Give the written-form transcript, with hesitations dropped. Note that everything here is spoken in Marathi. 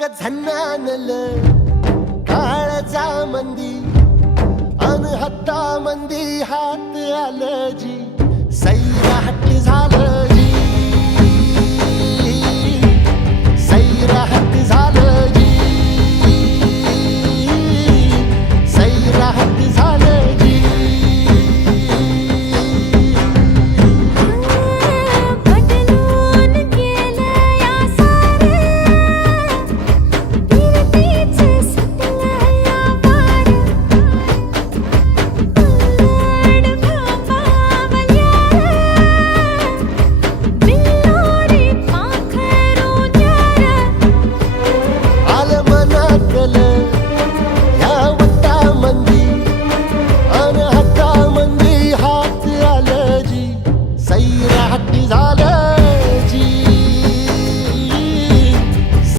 ग झन्नानल काळजा मंदी अन हत्ता मंदी हात आलं जी सैरा हट्ट झालं जी सैरा